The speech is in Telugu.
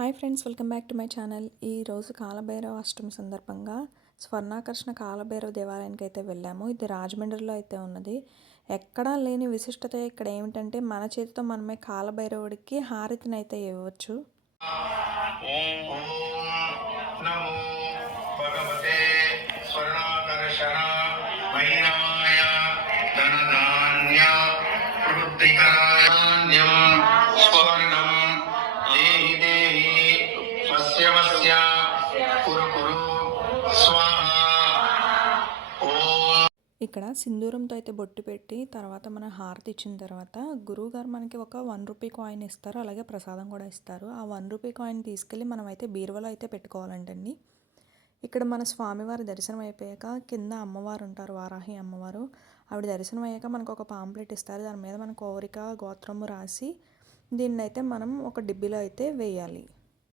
Hi friends, welcome back to my channel. ఈరోజు కాలభైరవ అష్టమి సందర్భంగా స్వర్ణాకర్షణ కాలభైరవ దేవాలయానికి అయితే వెళ్ళాము. ఇది రాజమండ్రిలో అయితే ఉన్నది. ఎక్కడా లేని విశిష్టత ఇక్కడ ఏమిటంటే మన చేతితో మనమే కాలభైరవుడికి హారతిని అయితే ఇవ్వచ్చు. ఇక్కడ సింధూరంతో అయితే బొట్టు పెట్టి తర్వాత మన హారతి ఇచ్చిన తర్వాత గురువుగారు మనకి ఒక ₹1 కాయిన్ ఇస్తారు. అలాగే ప్రసాదం కూడా ఇస్తారు. ఆ ₹1 కాయిన్ తీసుకెళ్ళి మనం అయితే బీరువాలో అయితే పెట్టుకోవాలంటండి. ఇక్కడ మన స్వామివారి దర్శనం అయిపోయాక కింద అమ్మవారు ఉంటారు, వారాహి అమ్మవారు. ఆవిడ దర్శనం అయ్యాక మనకు ఒక పాంప్లెట్ ఇస్తారు. దాని మీద మన కోరిక గోత్రము రాసి దీన్నైతే మనం ఒక డిబ్బీలో అయితే వేయాలి.